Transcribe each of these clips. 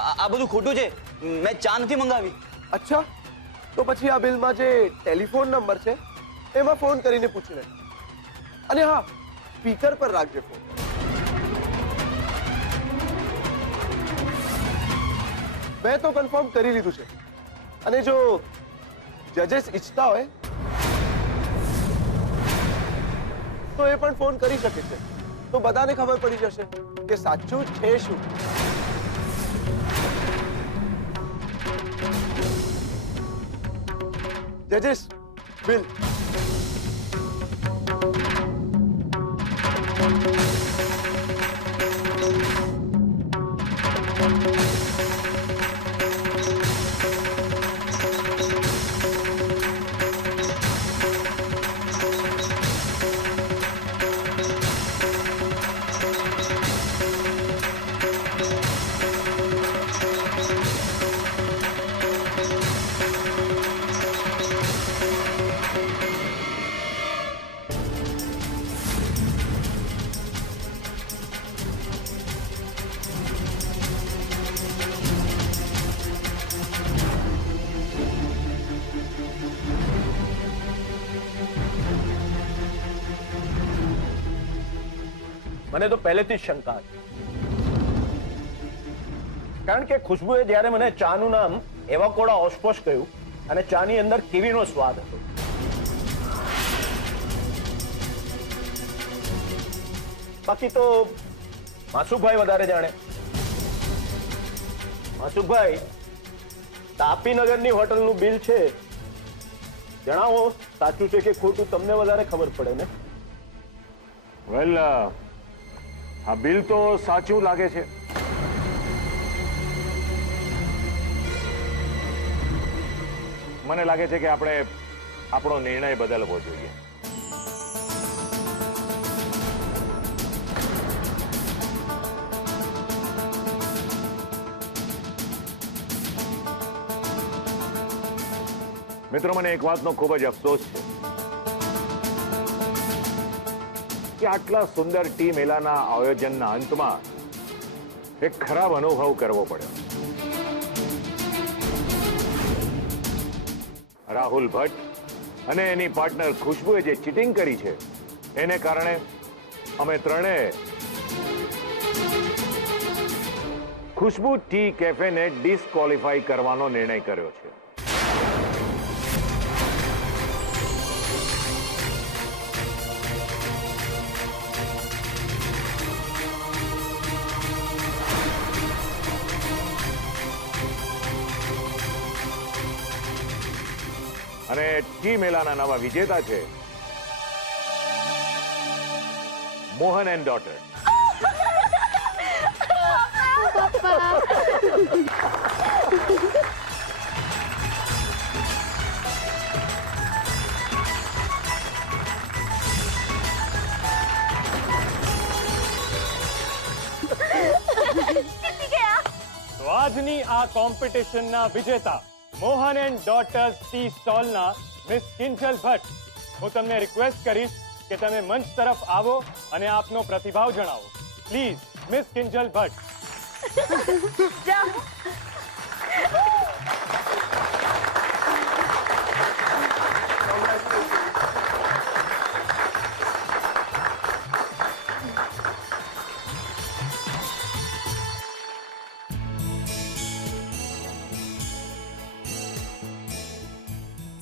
આ બધું ખોટું છે. મેં ચા નથી મંગાવી. અચ્છા, તો પછી આ બિલમાં જે ટેલિફોન નંબર છે એમાં ફોન કરીને પૂછી લે. અને હા, સ્પીકર પર રાખજે ફોન. મેં તો કન્ફર્મ કરી લીધું છે. અને જો જજેસ ઈચ્છતા હોય તો એ પણ ફોન કરી શકે છે. તો બધાને ખબર પડી જશે કે સાચું છે શું. જજેસ, બિલ. મને તો પહેલેથી જ શંકા હતી, કારણ કે ખુશ્બુએ જ્યારે મને ચાનું નામ એવાકોડા ઓસ્પોસ કહ્યું અને ચાની અંદર કીવીનો સ્વાદ હતો. બાકી તો માસુભાઈ વધારે જાણે. માસુભાઈ, તાપીનગરની હોટલનું બિલ છે, જણાવો સાચું છે કે ખોટું, તમને વધારે ખબર પડે ને. વેલ, આ બિલ તો સાચું લાગે છે. મને લાગે છે કે આપણે આપણો નિર્ણય બદલવો જોઈએ. મિત્રો, મને એક વાતનો ખૂબ જ અફસોસ છે કે આટલા સુંદર ટીમ મેલાના આયોજનના અંતમાં એક ખરાબ અનુભવ કરવો પડ્યો. રાહુલ ભટ્ટ અને એની પાર્ટનર ખુશ્બુએ જે ચીટિંગ કરી છે એને કારણે અમે ત્રણેય ખુશ્બુ ટી કેફેને ડિસ્ક્વોલિફાઈ કરવાનો નિર્ણય કર્યો છે. અને ટી મેલાના નવા વિજેતા છે મોહન એન્ડ ડોટર. તો આજની આ કોમ્પિટિશનના વિજેતા મોહન એન્ડ ડોટર્સ ટી સ્ટોલના મિસ કિંજલ ભટ્ટ, હું તમને રિક્વેસ્ટ કરીશ કે તમે મંચ તરફ આવો અને આપનો પ્રતિભાવ જણાવો. Please, miss Kinjal Bhatt.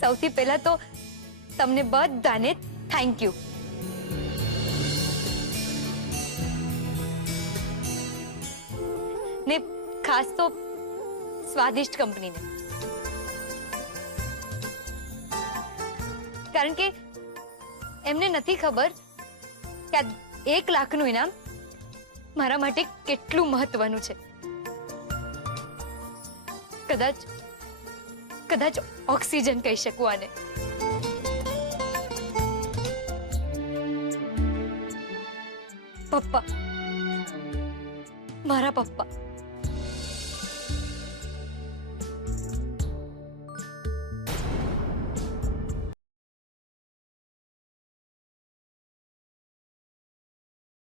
સૌથી પહેલા તો તમને બધાને થેન્ક યુ. ને ખાસ તો સ્વાદિષ્ટ કંપનીને, કારણ કે એમને નથી ખબર કે 1 લાખનું ઇનામ મારા માટે કેટલું મહત્વનું છે. કદાચ ઓક્સિજન કહી શકું આને. પપ્પા, મારા પપ્પા